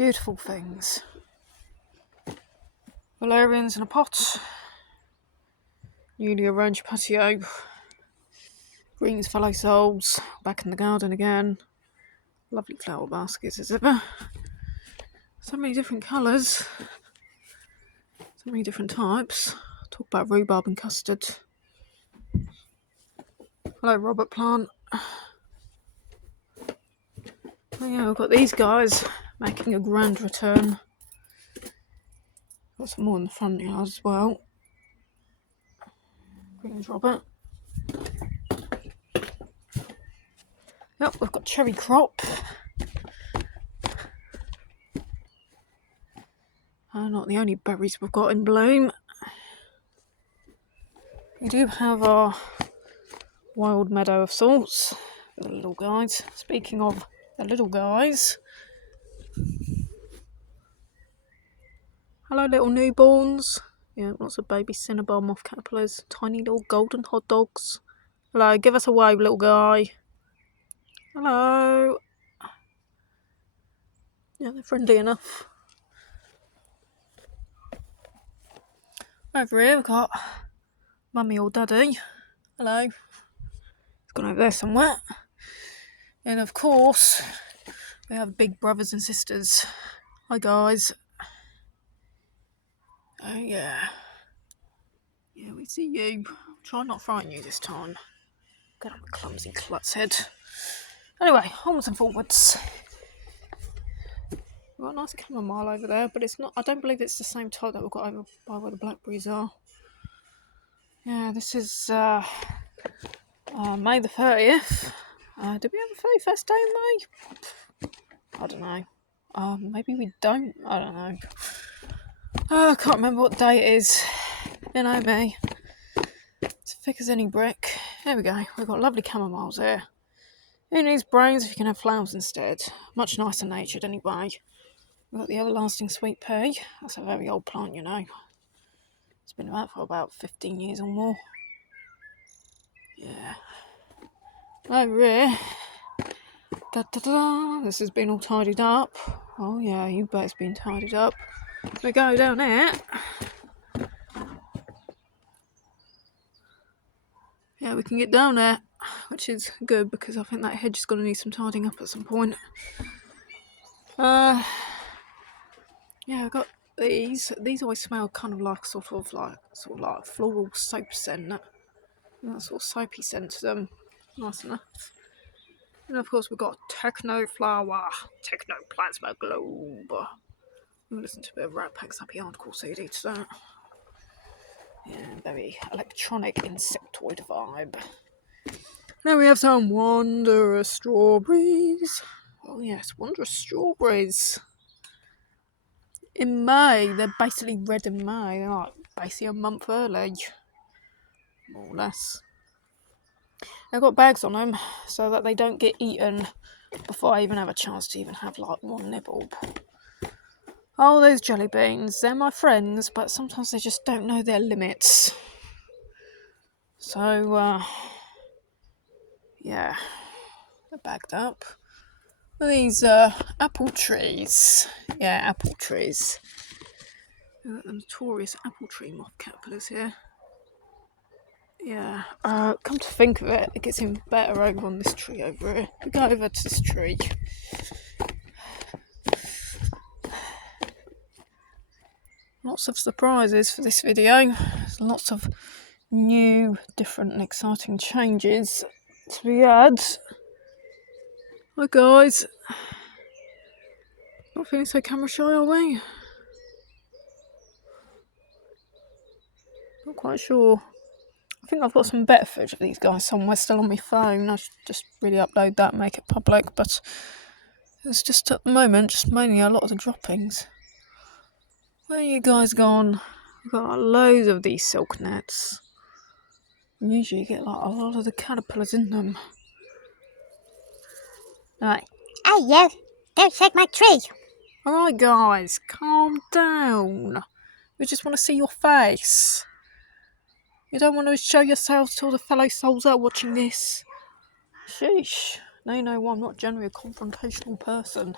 Beautiful things. Valerians in a pot. Newly arranged patio. Greens fellow souls. Back in the garden again. Lovely flower baskets as ever. So many different colours. So many different types. Talk about rhubarb and custard. Hello, Robert Plant. Oh yeah, we've got these guys making a grand return. Got some more in the front yard as well. Greens, Robert. Yep, we've got cherry crop. Not the only berries we've got in bloom. We do have our wild meadow of sorts for the little guys. Speaking of the little guys. Hello, little newborns. Yeah, lots of baby cinnabar moth caterpillars. Tiny little golden hot dogs. Hello, give us a wave, little guy. Hello. Yeah, they're friendly enough. Over here we've got Mummy or Daddy. Hello. He's gone over there somewhere. And of course, we have big brothers and sisters. Hi guys. Oh yeah. Yeah, we see you. Try not to frighten you this time. Get up, clumsy klutz head. Anyway, onwards and forwards. We've got a nice chamomile over there, but it's not. I don't believe it's the same type that we've got over by where the blackberries are. Yeah, this is May the 30th. Did we have a 31st day in May? I don't know. Maybe we don't. I don't know. I can't remember what day it is. You know me. It's thick as any brick. There we go. We've got lovely chamomiles here. Who needs brains if you can have flowers instead? Much nicer natured anyway. We've got the everlasting sweet pea. That's a very old plant, you know. It's been about for about 15 years or more. Yeah. Over here. This has been all tidied up. Oh yeah, you bet it's been tidied up. We go down there. Yeah, we can get down there, which is good because I think that hedge is going to need some tidying up at some point. Yeah, I've got these. These always smell kind of like sort of like floral soap scent. That sort of soapy scent to them. Nice enough. And of course we've got Techno Flower. Techno Plasma Globe. We'll listen to a bit of Rat Pack's Happy Hardcore CD to that. Yeah, very electronic insectoid vibe. Now we have some wondrous strawberries. Oh yes, wondrous strawberries. In May, they're basically red in May. They're like basically a month early. More or less. They've got bags on them so that they don't get eaten before I even have a chance to even have like one nibble. Oh, those jelly beans. They're my friends, but sometimes they just don't know their limits. So, yeah, they're bagged up. These apple trees. Yeah, apple trees. We've got the notorious apple tree moth caterpillars here. Yeah, come to think of it, it gets even better over on this tree over here. We go over to this tree. Lots of surprises for this video. There's lots of new, different and exciting changes to be had. Hi guys. Not feeling so camera shy, are we? Not quite sure. I think I've got some better footage of these guys somewhere still on my phone. I should just really upload that and make it public, but it's just at the moment just mainly a lot of the droppings. Where are you guys gone? We've got loads of these silk nets. Usually you get like a lot of the caterpillars in them. Right. Hey you, don't shake my tree. Alright guys, calm down. We just want to see your face. You don't want to show yourselves to all the fellow souls that are watching this. Sheesh. No, I'm not generally a confrontational person.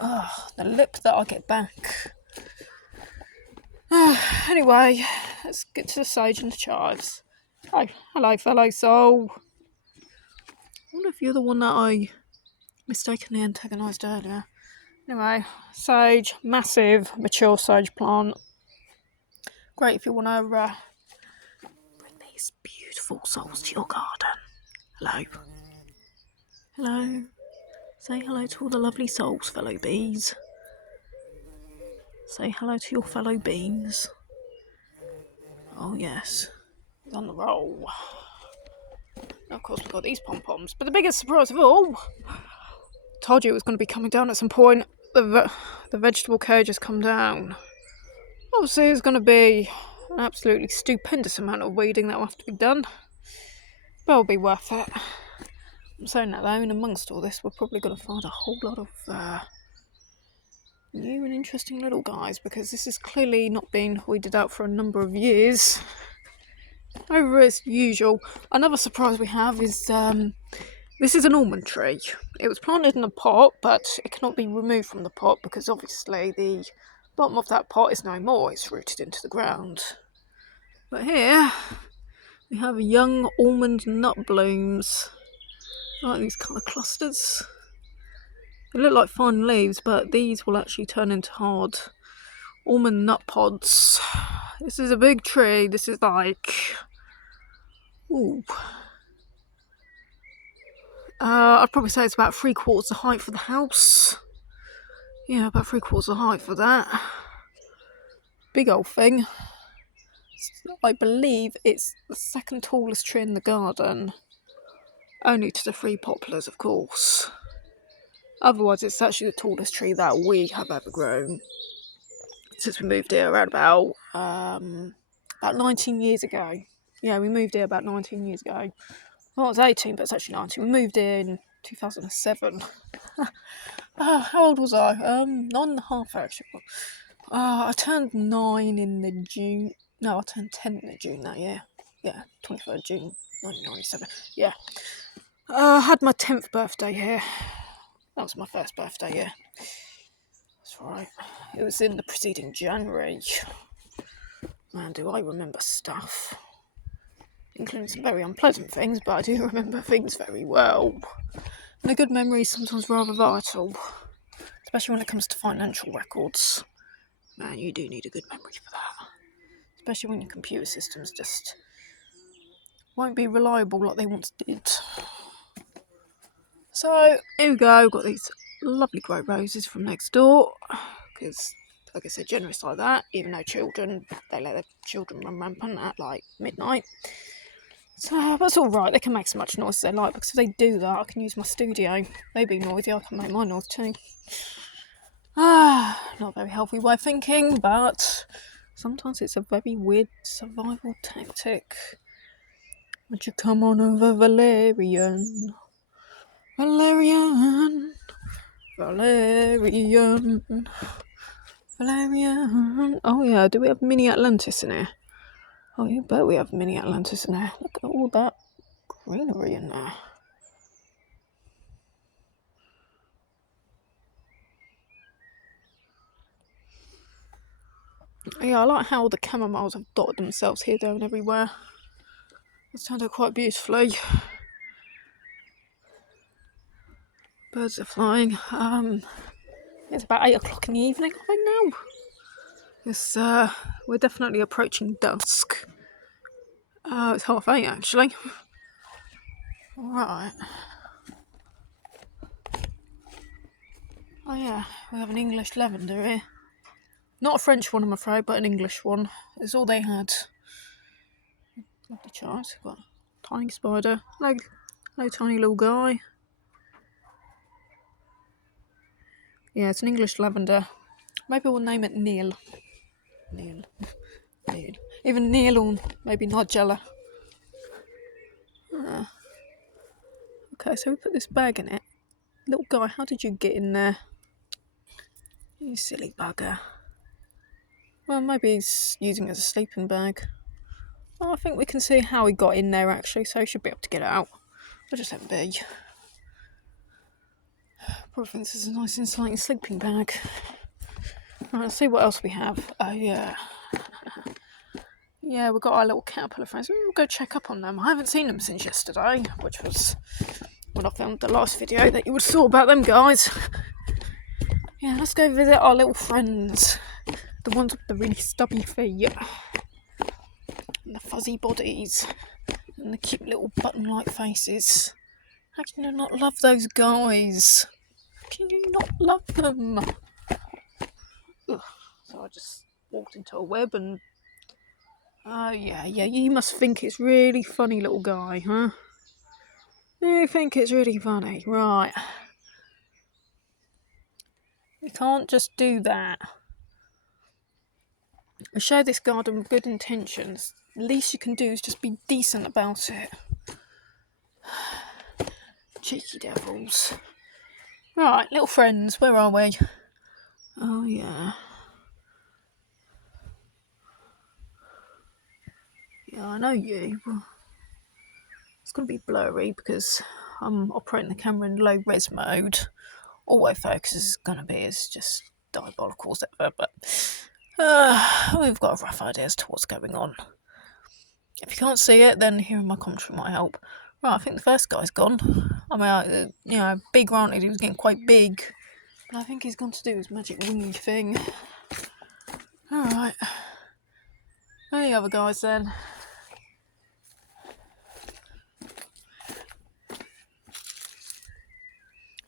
The look that I get back. Anyway, let's get to the sage and the chives. Oh, hello, fellow soul. I wonder if you're the one that I mistakenly antagonised earlier. Anyway, sage, massive, mature sage plant. Great if you want to bring these beautiful souls to your garden. Hello. Hello. Say hello to all the lovely souls, fellow bees. Say hello to your fellow beans. Oh yes, he's on the roll. Now, of course, we've got these pom-poms. But the biggest surprise of all, told you it was going to be coming down at some point. The vegetable cage has come down. Obviously, there's going to be an absolutely stupendous amount of weeding that will have to be done. But it'll be worth it. I'm saying that though, and amongst all this, we're probably going to find a whole lot of new and interesting little guys, because this has clearly not been weeded out for a number of years. Over as usual. Another surprise we have is this is an almond tree. It was planted in a pot, but it cannot be removed from the pot because obviously the bottom of that pot is no more. It's rooted into the ground. But here we have young almond nut blooms. I like these colour clusters. They look like fine leaves, but these will actually turn into hard almond nut pods. This is a big tree. This is like... Ooh. I'd probably say it's about 3/4 the height for the house. Yeah, about 3/4 the height for that. Big old thing. I believe it's the second tallest tree in the garden. Only to the 3 poplars, of course. Otherwise, it's actually the tallest tree that we have ever grown. Since we moved here around about 19 years ago. Yeah, we moved here about 19 years ago. Well, I was 18, but it's actually 19. We moved here in 2007. How old was I? 9.5 actually. I turned 9 in the June. No, I turned 10 in the June that year. Yeah, 23rd June 1997. Yeah. I had my 10th birthday here. That was my first birthday here. That's right. It was in the preceding January. Man, do I remember stuff. Including some very unpleasant things, but I do remember things very well. And a good memory is sometimes rather vital. Especially when it comes to financial records. Man, you do need a good memory for that. Especially when your computer systems just won't be reliable like they once did. So, here we go. We've got these lovely grow roses from next door. Because, like I said, generous like that. Even though they let their children run rampant at like midnight. So that's alright, they can make as much noise as they like, because if they do that, I can use my studio. They be noisy, I can make my noise too. Not a very healthy way of thinking, but sometimes it's a very weird survival tactic. Would you come on over, Valerian? Valerian. Valerian. Valerian. Oh yeah, do we have mini Atlantis in here? Oh, you bet we have mini Atlantis in there. Look at all that greenery in there. Yeah, I like how the chamomiles have dotted themselves here, there and everywhere. It's turned out quite beautifully. Birds are flying. It's about 8 o'clock in the evening, I think now. It's, we're definitely approaching dusk. It's 8:30 actually. Alright. Oh yeah, we have an English lavender here. Not a French one, I'm afraid, but an English one. It's all they had. Lovely chart. Got a tiny spider. Hello, tiny little guy. Yeah, it's an English lavender. Maybe we'll name it Neil. Neil. Even Neil or maybe Nigella. Okay, so we put this bag in it. Little guy, how did you get in there? You silly bugger. Well, maybe he's using it as a sleeping bag. Oh, I think we can see how he got in there actually, so he should be able to get it out. We'll just let him be. Probably thinks it's a nice insulating sleeping bag. Right, let's see what else we have. Oh yeah. Yeah, we've got our little caterpillar friends. We'll go check up on them. I haven't seen them since yesterday, which was when I filmed the last video that you would have saw about them guys. Yeah, let's go visit our little friends. The ones with the really stubby feet. And the fuzzy bodies. And the cute little button-like faces. How can you not love those guys? How can you not love them? Ugh. So I just walked into a web and... Oh yeah, you must think it's really funny, little guy, huh? You think it's really funny, right. You can't just do that. I show this garden with good intentions. The least you can do is just be decent about it. Cheeky devils. Right, little friends, where are we? Oh yeah. Yeah, I know you. It's going to be blurry because I'm operating the camera in low res mode. Autofocus is going to be as just diabolical as ever, but we've got a rough idea as to what's going on. If you can't see it, then hearing my commentary might help. Right, I think the first guy's gone. I mean, big granted, he was getting quite big, but I think he's gone to do his magic wing thing. Alright. Where are the other guys then?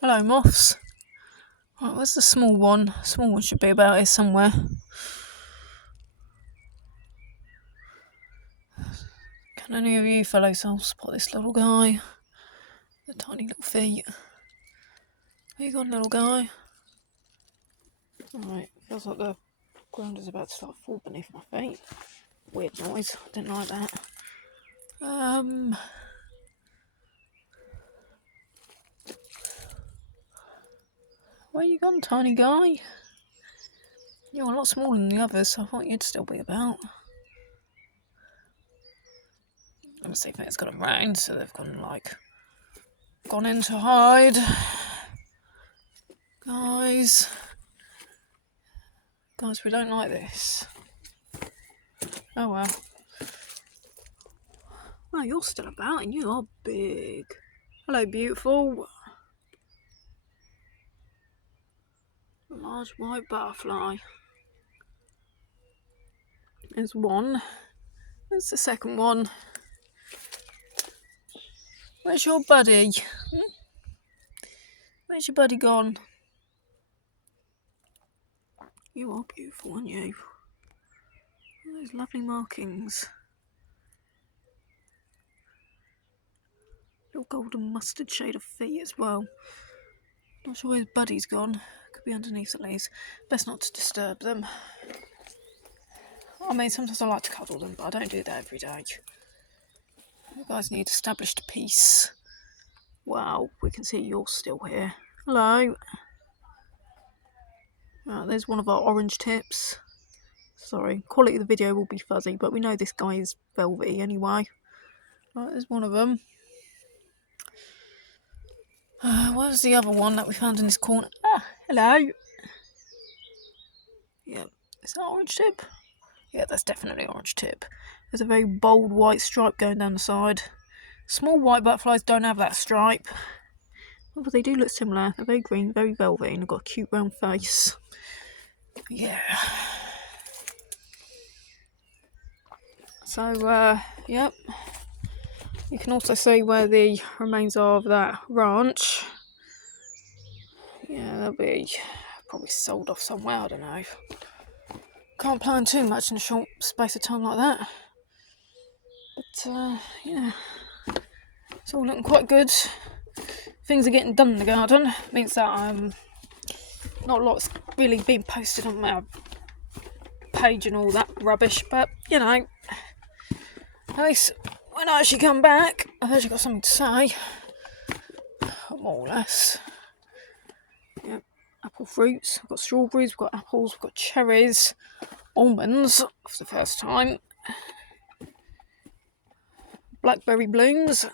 Hello, moths. Right, where's the small one? The small one should be about here somewhere. Can any of you fellow souls spot this little guy? The tiny little feet. Where you gone, little guy? Alright, feels like the ground is about to start to fall beneath my feet. Weird noise, didn't like that. Where you gone, tiny guy? You're a lot smaller than the others, so I thought you'd still be about. Let me see if it's got them round, so they've gone in to hide. Guys, we don't like this. Oh well. Oh, you're still about and you are big. Hello, beautiful. Large white butterfly. There's one. There's the second one. Where's your buddy? Where's your buddy gone? You are beautiful, aren't you? All those lovely markings. Little golden mustard shade of feet as well. Not sure where his buddy's gone. Could be underneath the leaves. Best not to disturb them. I mean, sometimes I like to cuddle them, but I don't do that every day. You guys need established peace. Wow, we can see you're still here. Hello. There's one of our orange tips. Sorry, quality of the video will be fuzzy, but we know this guy is velvety anyway. Right, there's one of them. Where was the other one that we found in this corner? Ah, hello. Yeah, is that orange tip? Yeah, that's definitely orange tip. There's a very bold white stripe going down the side. Small white butterflies don't have that stripe. Oh, but they do look similar. They're very green, very velvety, and they've got a cute round face. Yeah. So, yep. You can also see where the remains are of that ranch. Yeah, they'll be probably sold off somewhere, I don't know. Can't plan too much in a short space of time like that. But, yeah. It's all looking quite good. Things are getting done in the garden. Means that not a lot's really been posted on my page and all that rubbish. But, you know, at least when I actually come back, I've actually got something to say. More or less. Yep. Apple fruits. We've got strawberries, we've got apples, we've got cherries, almonds for the first time. Blackberry blooms.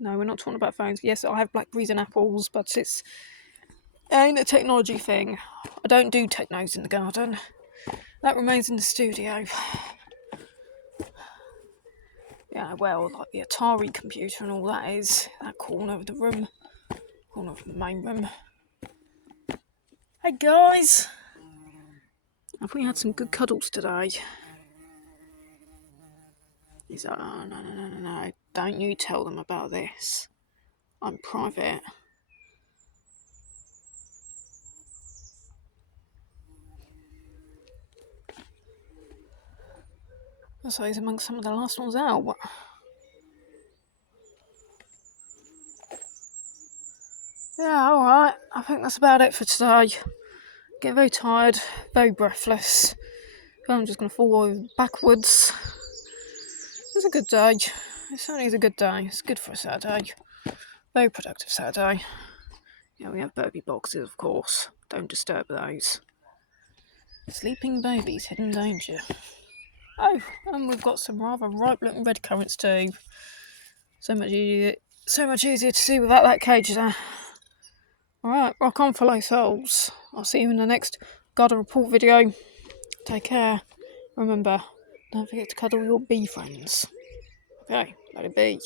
No, we're not talking about phones. Yes, I have blackberries and apples, but it's ain't a technology thing. I don't do technos in the garden. That remains in the studio. Yeah, well, like the Atari computer and all that is that corner of the room. Corner of the main room. Hey guys! Have we had some good cuddles today? He's like, oh, no. Don't you tell them about this. I'm private. So he's amongst some of the last ones out. Yeah, alright. I think that's about it for today. Getting very tired, very breathless. I'm just going to fall over backwards. It's a good day. It certainly is a good day. It's good for a Saturday. Very productive Saturday. Yeah, we have baby boxes, of course. Don't disturb those. Sleeping babies, hidden danger. Oh, and we've got some rather ripe-looking red currants too. So much easier to see without that cage there. Alright, rock on, fellow souls. I'll see you in the next Garden Report video. Take care. Remember, don't forget to cuddle your bee friends. Okay, let it be.